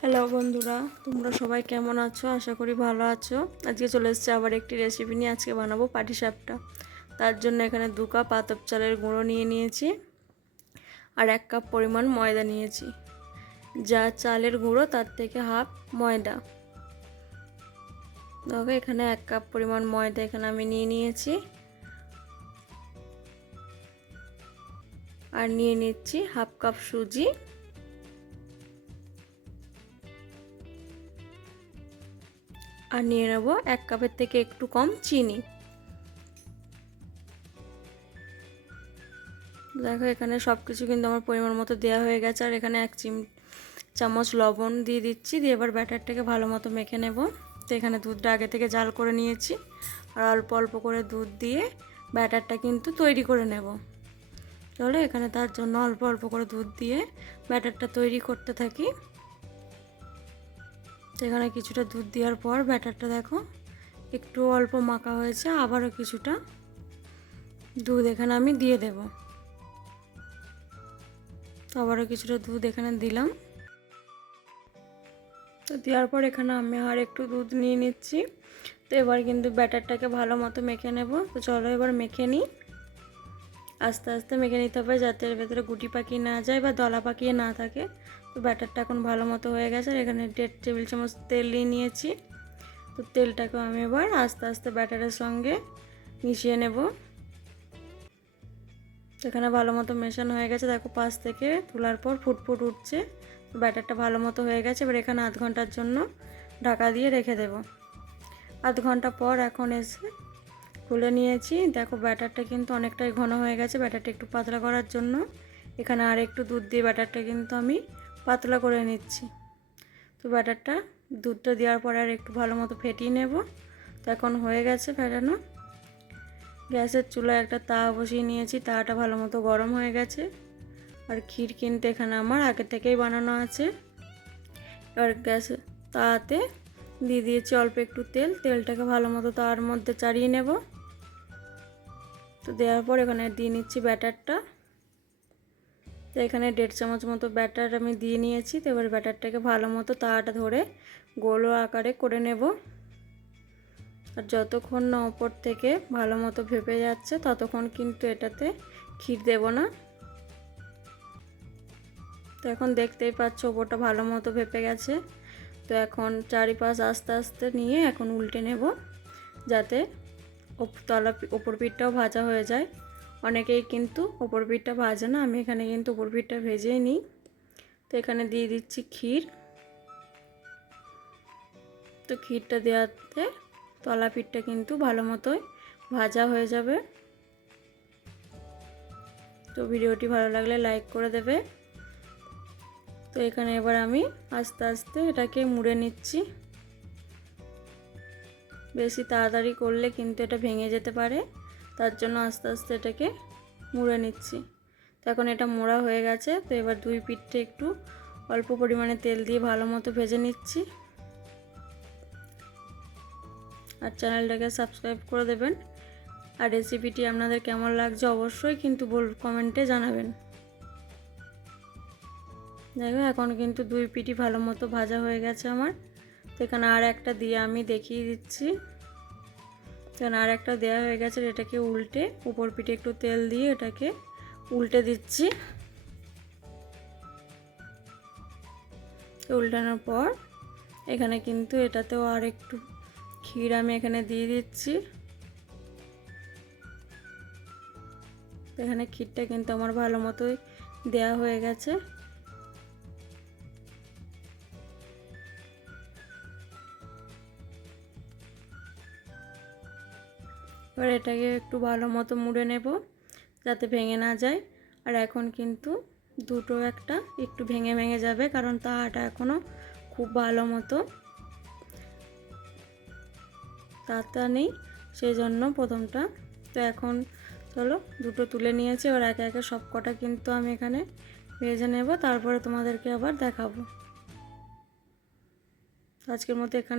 Hello বন্ধুরা, তোমরা সবাই কেমন আছো? আশা করি ভালো আছো। আজকে চলে এসেছি আবার একটি রেসিপি নিয়ে। আজকে বানাবো পাটিসাপটা। তার জন্য এখানে 2 কাপ আতপ চালের গুঁড়ো নিয়ে নিয়েছি আর 1 কাপ পরিমাণ ময়দা নিয়েছি। যা চালের গুঁড়ো তার থেকে হাফ ময়দা। দেখো এখানে 1 কাপ পরিমাণ ময়দা এখানে আমি নিয়ে নিয়েছি আর নিয়ে নিচ্ছি হাফ কাপ সুজি আর নিয়ে নেব 1 কাপের থেকে একটু কম চিনি। দেখো এখানে সব কিছু কিন্তু আমার পরিমাণ মতো দেওয়া হয়ে গেছে আর এখানে 1 চামচ লবণ দিয়ে দিচ্ছি। দিয়ে এবার ব্যাটারটাকে ভালো মতো মেখে নেব। তো এখানে দুধটা আগে থেকে জাল করে নিয়েছি আর অল্প অল্প করে দুধ দিয়ে ব্যাটারটা কিন্তু তৈরি করে নেব। চলো এখানে তার জন্য অল্প অল্প করে দুধ দিয়ে ব্যাটারটা তৈরি করতে থাকি। তো এখানে কিছুটা দুধ দেওয়ার পর ব্যাটারটা দেখো একটু অল্প মাখা হয়েছে, আবারও কিছুটা দুধ এখানে আমি দিয়ে দেব। তো আবারও কিছুটা দুধ এখানে দিলাম। তো দেওয়ার পর এখানে আমি আর একটু দুধ নিয়ে নিচ্ছি। তো এবার কিন্তু ব্যাটারটাকে ভালো মতো মেখে নেব। তো চলো এবার মেখে নিই। আস্তে আস্তে মেখে নিতে হবে যাতে এর ভেতরে গুটি পাকিয়ে না যায় বা দলা পাকিয়ে না থাকে। তো ব্যাটারটা এখন ভালো মতো হয়ে গেছে আর এখানে 1.5 টেবিল চামচ তেল নিয়ে নিয়েছি। তো তেলটাকে আমি এবার আস্তে আস্তে ব্যাটারের সঙ্গে মিশিয়ে নেব। এখানে ভালো মতো মেশানো হয়ে গেছে। দেখো পাশ থেকে তোলার পর ফুটফুট উঠছে। ব্যাটারটা ভালো মতো হয়ে গেছে। এবার এখানে আধ ঘন্টার জন্য ঢাকা দিয়ে রেখে দেব। আধ ঘন্টা পর এখন এসে খুলে নিয়েছি। দেখো ব্যাটারটা কিন্তু অনেকটাই ঘন হয়ে গেছে। ব্যাটারটা একটু পাতলা করার জন্য এখানে আর একটু দুধ দিয়ে ব্যাটারটা কিন্তু আমি পাতলা করে নিচ্ছি। তো ব্যাটারটা দুধটা দেওয়ার পরে আর একটু ভালো মতো ফেটিয়ে নেব। তো এখন হয়ে গেছে ফেটানো। গ্যাসের চুলায় একটা তাওয়া বসিয়ে নিয়েছি। তাওয়াটা ভালো মতো গরম হয়ে গেছে আর ক্ষীর কিন্তু এখানে আমার আগে থেকেই বানানো আছে। এবার গ্যাসে তাওয়াতে দিয়ে দিয়েছি অল্প একটু তেল। তেলটাকে ভালো মতো তাওয়ার মধ্যে চাড়িয়ে নেব। তো দেওয়ার পর এখানে দিয়ে নিচ্ছি ব্যাটারটা। তো এখানে 1.5 চামচ মতো ব্যাটার আমি দিয়ে নিয়েছি। তো এবার ব্যাটারটাকে ভালো মতো তাওয়াটা ধরে গোল আকারে করে নেব। আর যতক্ষণ না ওপর থেকে ভালো মতো ভেপে যাচ্ছে ততক্ষণ কিন্তু এটাতে ক্ষীর দেব না। তো এখন দেখতেই পাচ্ছ ওপরটা ভালো মতো ভেপে গেছে। তো এখন চারিপাশ আস্তে আস্তে নিয়ে এখন উল্টে নেব যাতে ওপর পিঠটাও ভাজা হয়ে যায়। অনেকেই কিন্তু ওপর পিঠটা ভাজে না, আমি এখানে কিন্তু ওপর পিঠটা ভেজেই নিই। তো এখানে দিয়ে দিচ্ছি ক্ষীর। তো ক্ষীরটা দেওয়াতে তলা পিঠটা কিন্তু ভালো মতোই ভাজা হয়ে যাবে। তো ভিডিওটি ভালো লাগলে লাইক করে দেবে। তো এখানে এবার আমি আস্তে আস্তে এটাকে মুড়ে নিচ্ছি। বেশি তাড়াতাড়ি করলে কিন্তু এটা ভেঙে যেতে পারে, তার জন্য আস্তে আস্তে এটাকে মুড়ে নিচ্ছি। তো এখন এটা মোড়া হয়ে গেছে। তো এবার দুই পিঠে একটু অল্প পরিমাণে তেল দিয়ে ভালো মতো ভেজে নিচ্ছি। আর চ্যানেলটাকে সাবস্ক্রাইব করে দেবেন। আর রেসিপিটি আপনাদের কেমন লাগছে অবশ্যই কিন্তু কমেন্টে জানাবেন। দেখো এখন কিন্তু দুই পিঠই ভালো মতো ভাজা হয়ে গেছে আমার। তো এখানে আর একটা দিয়ে আমি দেখিয়ে দিচ্ছি। এখানে আর একটা দেওয়া হয়ে গেছে। এটাকে উল্টে উপর পিঠে একটু তেল দিয়ে এটাকে উল্টে দিচ্ছি। উল্টানোর পর এখানে কিন্তু এটাতেও আর একটু ক্ষীর আমি এখানে দিয়ে দিচ্ছি। এখানে ক্ষীরটা কিন্তু আমার ভালো মতোই দেওয়া হয়ে গেছে। এবার এটাকে একটু ভালো মতো মুড়ে নেব যাতে ভেঙে না যায়। আর এখন কিন্তু দুটো একটা একটু ভেঙে ভেঙে যাবে কারণ তাওয়াটা এখনও খুব ভালো মতো তাতা নেই, সেই জন্য প্রথমটা। তো এখন চলো দুটো তুলে নিয়েছি। এবার একে একে সব কটা কিন্তু আমি এখানে ভেজে নেব, তারপরে তোমাদেরকে আবার দেখাবো। আজকের মতো এখানে